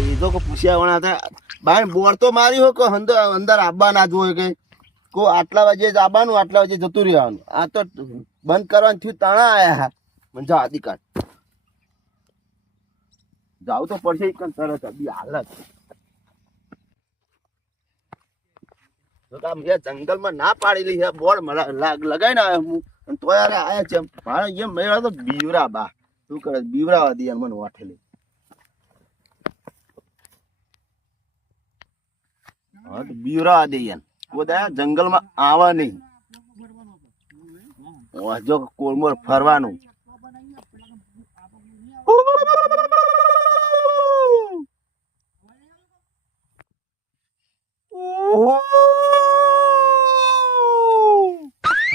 એ તો પૂછ્યા વણા હતા બહાર બોર તો મારી હોય કે અંદર અંદર આવવા ના જોઈએ કે કો આટલા વાગે જ આવવાનું આટલા વાગે જતું રહેવાનું આ તો બંધ કરવાનું થયું તાણા આયા મને જા આદિ કાઢ જાવ તો પડશે તરત બી હાલત જંગલમાં ના પાડેલી છે બોર્ડ લગાઈ ને આવ્યો હું તો યાર આયા છે મારે એમ મેળા તો બીવરા બા શું કરે બીવરાવા દે મને વાઠેલી હા તો બીવરાવા દે યાર બધા જંગલમાં આવા નહીં જો કોળમોર ફરવાનું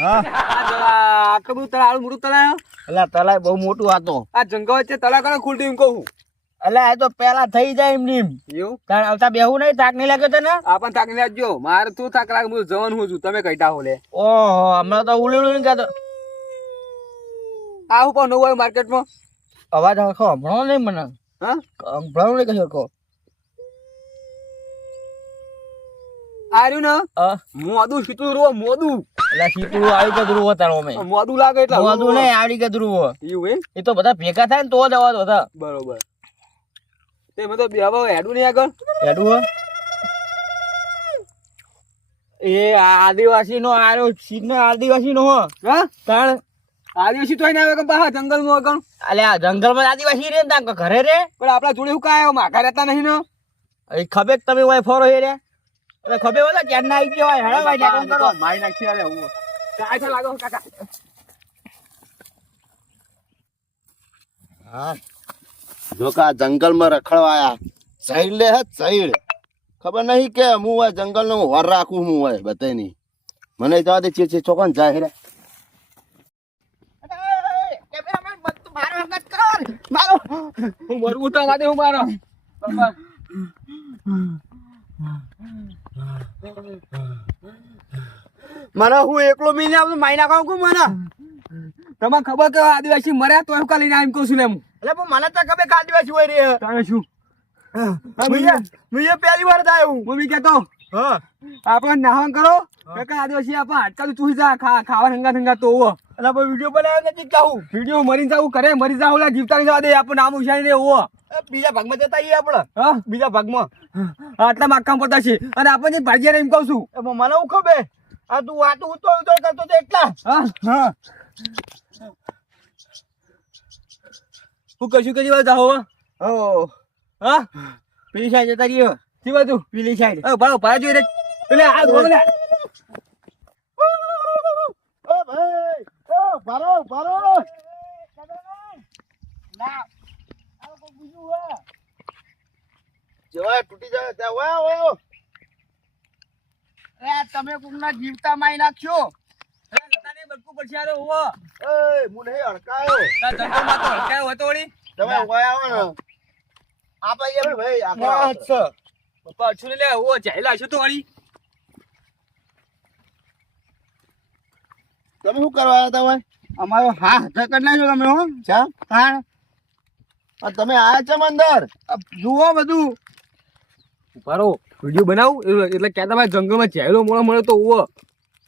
આટલું તળાવ મોટું તળાવ એટલે તલાય બહુ મોટું હતો આ જંગલ વચ્ચે તળાવ કરે ખુલતું એમ કહું એટલે આ તો પેલા થઈ જાય એમની એવું તાર આવતા બેહું નહીં થાક નહીં લાગે તને આપણ થાક ને જો મારે તું થાક લાગે હું જવાન હું છું તમે કઈટા હો લે ઓહો હમણાં તો ઉલેલું ને કહેતો આવું પણ નવું હોય માર્કેટમાં અવાજ હરખો હમણાં નહીં મને હા હમણાં નહીં કહી શકો આર્યું ને મોદું સીતું રો મોદું એટલે સીટું આવી કે ધ્રુવો તારો અમે મોદું લાગે એટલે મોદું નહીં આવડી કે ધ્રુવો એવું એમ એ તો બધા ભેગા થાય ને તો જ અવાજ હતા બરોબર તે મેં તો બેવા હેડું નહીં આગળ હેડું એ આદિવાસી નો આરો સીટ નો આદિવાસી નો હો હા તાણ આદિવાસી તો આવે કે બહાર જંગલમાં આગળ અલે આ જંગલમાં આદિવાસી રે ને તાર ઘરે રે પણ આપડા જોડે શું કાય માખા રહેતા નહીં ને એ ખબે તમે હોય ફોરો હે રે એટલે ખબે હોય ક્યાં ના આવી ગયો હોય હેડો ભાઈ ડાકણ કરો મારી નાખી આલે હું કાય છે લાગો કાકા હા જો કે આ જંગલમાં રખડવાયા સૈડ લે હે સૈડ ખબર નહીં કે હું હોય જંગલ નો વર રાખું હું હોય બતાય નહીં મને જવા દે છે ચોકન જાય રે હું મરવું તો માટે હું મારો મને હું એકલો મિલી આવતો માઈ નાખો કુ મને તમને ખબર કે આદિવાસી મર્યા તો હું કાલી એમ કહું છું ને હું એટલે પણ મને તો ખબર કે આદિવાસી હોય રે તારે શું મેં પહેલી વાર થાય હું મમ્મી કહેતો હા આપણે નાહન કરો કાકા આદિવાસી આપણે હાડકા તો ચૂસી જા ખાવા હંગા તો ઓવો એટલે પણ વિડીયો બનાવ્યો નથી કહું વિડીયો મરી જાવું કરે મરી જાવ લે જીવતા નહીં જવા દે આપણું નામ ઉછાળી દે ઓવો બીજા ભાગમાં જતા આવીએ આપણે હા બીજા ભાગમાં આટલા માકામ પડતા છે અને આપણે ભાગ્યા એમ કહું છું એમાં મને હું ખબર આ તું વાતું ઉતો કરતો તો એટલા હા હા હું કશું કરી વાત હો ઓ હા પેલી સાઈડ જતા રહીએ કી બાજુ પેલી સાઈડ ભાડો ભાડા જોઈ રે એટલે આ ગોલે ઓ ભાઈ ઓ બારો બારો ના આ કોઈ બીજું હોય જેવા તૂટી જાય ત્યાં વાહ એ તમે કોકના જીવતા માઈ નાખ્યો બરકું પડશે યાર ઓવો એ હું નહીં અડકાયો તા જંગલમાં તો હલકાયો હતો વળી તમે વાય આવો ને આપણે યાર ભાઈ હા આગળ પપ્પા અછું લે ઓવો જાયલા છો તો વળી તમે શું કરવા આવ્યા હતા ભાઈ અમારો હા હજા કરી નાખ્યો તમે હો ચા તાણ તમે આયા છો અંદર જુઓ બધું ઉભારો વિડિયો બનાવું એટલે કહેતા ભાઈ જંગલમાં જાયલો મોળો મળે તો ઓવો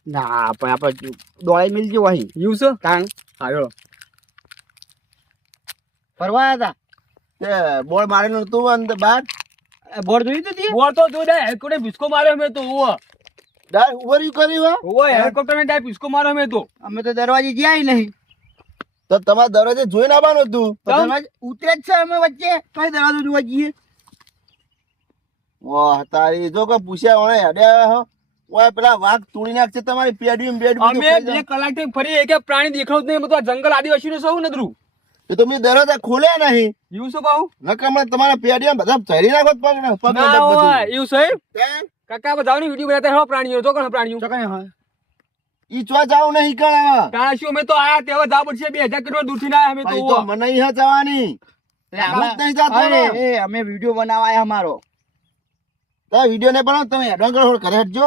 ના પણ આપણે દોડાઈ મિલજો અહીં યુ છે તાણ આવ્યો ફરવા આવ્યા તે બોલ મારેલું તું અંદર બહાર હતા બોર્ડ જોઈ હતી બોલ તો જો દે હેલિકોપ્ટર ભિસ્કો માર્યો મેં તો ઓવો ડાય ઉભરી કરી વા ઓવો હેલિકોપ્ટર ને ડાય ભિસ્કો માર્યો મેં તો અમે તો દરવાજે ગયા નહીં તો તમારા દરવાજે જોઈને આવવાનું હતું તો દરવાજે ઉતરે જ છે અમે વચ્ચે કઈ દરવાજો જોવા જઈએ વાહ તારી જો કે પૂછ્યા વણે હેડ્યા હો ઓય પેલા વાઘ તોડી નાખશે તમારી પેડવી અમે 2 કલાકથી ફરી એક પ્રાણી દેખાડું જ નહીં બધું આ જંગલ આદિવાસી નું સૌ નદરું એ તો મેં દરવાજા ખોલ્યા નહીં એવું શું કહું નકમ તમારા પેડિયા બધા ચરી નાખો પગ ને પગ ને ના બધું. હોય એવું છે કેમ? કાકા બધાની વિડીયો બનાવતા હો પ્રાણીઓ તો કોણ પ્રાણીઓ તો કઈ હોય ઈ ચો જાવ નહીં કણ તાણા શું અમે તો આયા તેવા જાવ પડશે 2000 કિલોમીટર દૂરથી ના આયા અમે ભાઈ તો તો મને અહીંયા જવાની એટલે આમ જ નહીં જાતો ને. એ અમે વિડીયો બનાવાય અમારો તો વિડિયો ને બનાવો તમે હેડવાન કરો થોડું ઘરે હેડજો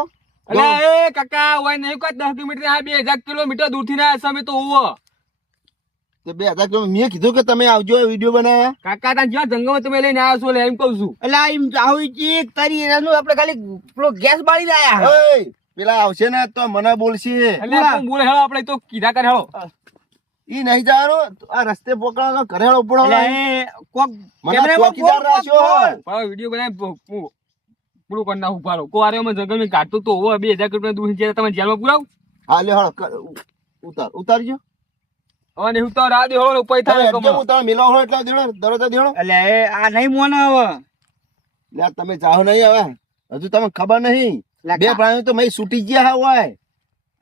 અલે એ કાકા ઓય નહીં કોઈ 10 કિલોમીટર આ 2000 કિલોમીટર દૂરથી ના આયા છે અમે તો ઓવો તો 2000 મેં કીધું કે તમે આવજો વિડીયો બનાવવા. કાકા તાન જ્યાં જંગલમાં તમે લઈને આવ્યા છો લે એમ કહું છું. એટલે એમ જાવું જી તારી એનું આપણે ખાલી પેલો ગેસ બાળી લાયા ઓય, પેલા આવશે ને તો મને બોલશે. એટલે કોણ બોલે હેળો આપણે તો કીધા કરે હેળો. ઈ નહીં જવાનું, આ રસ્તે પોકળાનો ઘરે ઉપડો. એટલે એ કોક મને કેમેરામાં ચોકીદાર કોક રાખ્યો હોય. પણ વિડીયો બનાવી પૂરું કરી નાખું પાડો. કો આરે અમે જંગલમાં કાઢતો તો હોવે 2000 રૂપિયા દૂર છે તમે જેલમાં પુરાવ. હા લે હળ ઉતારજો. અને હું તો રાહ દે હોળો ઉપાય તમે થાય હેડજો, હું તમે મિલો હોય એટલે દેણો દરરોજ દેણો. એટલે એ આ નહીં મોને હવે લે આ તમે જાઓ નહીં હવે, હજુ તમને ખબર નહીં. એટલે 2 પ્રાણીઓ તો મેં છૂટી ગયા હોય.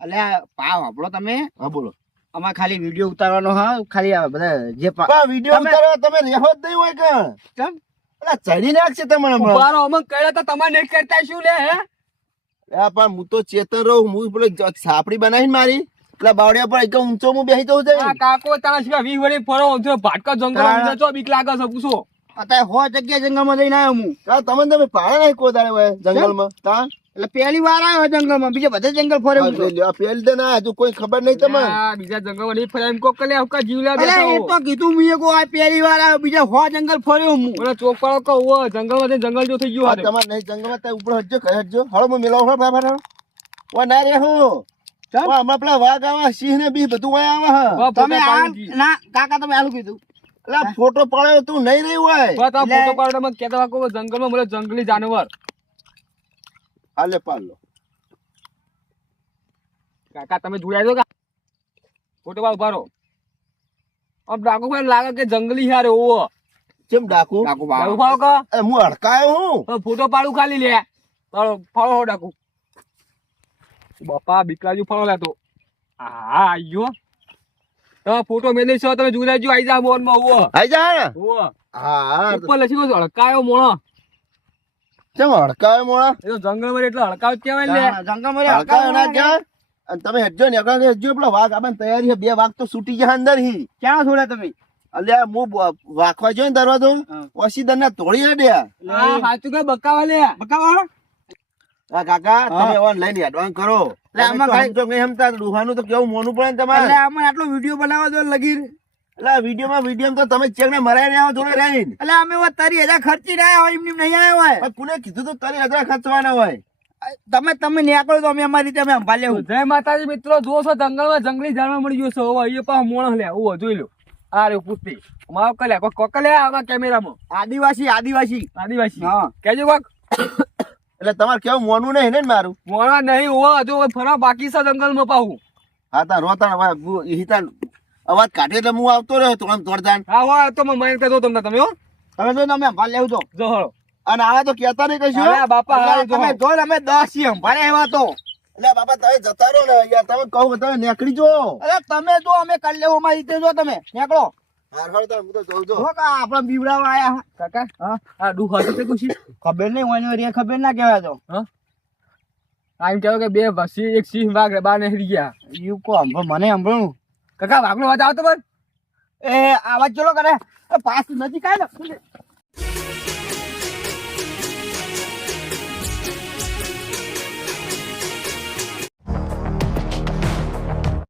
એટલે આ પાવ આપણો તમે હા બોલો. આમાં ખાલી વિડીયો ઉતારવાનો હા ખાલી આ બધા જે પણ વિડીયો ઉતારવા તમે રહેવો જ નહીં હોય કે કેમ એટલે ચડી નાખશે તમને હમણાં. ઉપાડો અમે કર્યા તો તમારે નહીં કરતા શું લે હે? આ પણ હું તો ચેતન રહું, હું પેલો સાપડી બનાવીને મારી એટલે બાવડિયા પર એકદમ ઊંચો હું બેસી જવું આ છે. કાકો તારા સિવાય 20 વર્ષ ફરો છો ભાટકા જંગલ ચો બીક લાગે છે પૂછો. અત્યારે 100 જગ્યા જંગલમાં જઈને આવ્યો હું કા તમને તમે પાડે નહીં કોદાળે હોય જંગલમાં તા એટલે પહેલી વાર આવ્યો જંગલમાં બીજે બધે જંગલ ફરે હું તો. પેલ દે ના હજુ કોઈ ખબર નહીં તમને. આ બીજા જંગલમાં નહીં ફર્યા એમ કોક કલે આવકા જીવ લે અરે એ તો કીધું મેં કો આ પહેલી વાર આવ્યો બીજા 100 જંગલ ફર્યો હું ઓલા ચોકવાળો કહો ઓ જંગલમાં જઈને જંગલ જો થઈ ગયું આ હારે. તમારે નહીં જંગલમાં ત્યાં ઉપર હટજો ઘરે હટજો. હળો હું મિલાવ હળો ફાફા ઓ ના રે હું હમણાં પેલા વાઘ આવા સિંહ ને બી બધું હોય આવે હા. બા, તમે ફોટા આ પાડી દી. ના કાકા તમે આલું કીધું એટલે ફોટો પાડ્યો તું નહીં રહી હોય. બા, તારા એટલે- ફોટો પાડવામાં કહેતા વાકો જંગલમાં મળે જંગલી જાનવર. હાલે પાડ લો. કાકા તમે જોયા છો કા ફોટો પાડ ઉભા રહો. આમ ડાકુ ભાઈ લાગે કે જંગલી હારે ઓવો કેમ ડાકુ? કાકુ ડાકુ બા ફાળો કા એ હું અડકાયો હું. તો ફોટો પાડું ખાલી લે ફાળો ફાળો ડાકુ બાપા બીકલાજુ ફાળો લેતો હા આયો તો ફોટો મેલી છો તમે જોઈ લેજો આઈ જા મોન માં ઓવો આઈ જા ને. ઓવો હા ઉપર લખી ગયો હળકાયો મોણો. કેમ અડકાયો મોણા? એ તો જંગલમાં એટલે હળકાવ જ કહેવાય લે. જંગલમાં અડકાયો ના કહેવાય. અને તમે હેડજો ને એકલા હેડજો પેલા વાઘ આપવાની તૈયારી છે. 2 વાઘ તો છૂટી ગયા અંદર હી. ક્યાં છોડ્યા તમે અલ્યા હું વાખવા જોઈ ને દરવાજો હા. ઓછી દરના તોડી હેડ્યા. હા સાચું કે બકાવા લે બકાવા આ કાકા હા. તમે એવાને લઈને એડવાન્સ કરો. એટલે આમાં તમે તો કાંઈ- સમજો કે નહીં સમજતા. ડોહાનું તો કેવું મોનું પડે ને તમારે. એટલે આમાં આટલો વિડીયો બનાવવા દો લગીર એટલે આ વિડીયોમાં તો તમે ચેક ને મરાઈ રહ્યા જોડે રહીને. એટલે અમે વાત તારી હજાર ખર્ચી ના આવ્યા હોય એમની નહીં આવ્યા હોય પણ કોને કીધું તું તારી 1000 ખર્ચવાના હોય? તમે નીકળો તો અમે અમારી રીતે અમે સંભાળ લેવું જય માતાજી મિત્રો જો છો જંગલમાં જંગલી જાનવર મળી ગયો છે ઓવો એ પણ મોણસ લે ઓવો જોઈ લો આ રે પૂછતી મારો કલે કોકલે આમાં કેમેરામાં આદિવાસી આદિવાસી હા કેજો કોક એટલે તમારે કેવું મોનું નહીં ને મારું. મોણવા નહીં ઓવો હજુ ફરવા બાકી છે જંગલમાં પાહું. હા તા રોતા હિતા અવાજ કાઢે એટલે હું આવતો રહ્યો તોડ તોડદાન. હા હો તો માઇન્ડ કરજો તમને તમે હો તમે જો અમે સંભાળ લેવું તો જો હળો અને આ તો કહેતા નહીં કશું. અરે બાપા હા જો તમે જો ને અમે 10 છીએ સંભાળે એવા તો એટલે બાપા તમે જતા રહો ને યાર. તમે કહું તમે નીકળી જો. અરે તમે જો અમે કરી લેવું અમારી રીતે જો તમે નીકળો હાર હાર તાર હું તો જોઉં જો છું. કા આપણા બીવડાવા આયા કાકા હા આ ડૂ હાથે તે ખુશી ખબર નહીં હોય રે ખબર ના કહેવાય તો આમ કહેવાય કે બે વસી એક સિંહ વાઘ બાર નીકળી ગયા. યુ કો મને સંભળું કાકા વાઘનો વાત આવતો પણ એ આવાજ ચલો કરે પાસ નથી કાય ને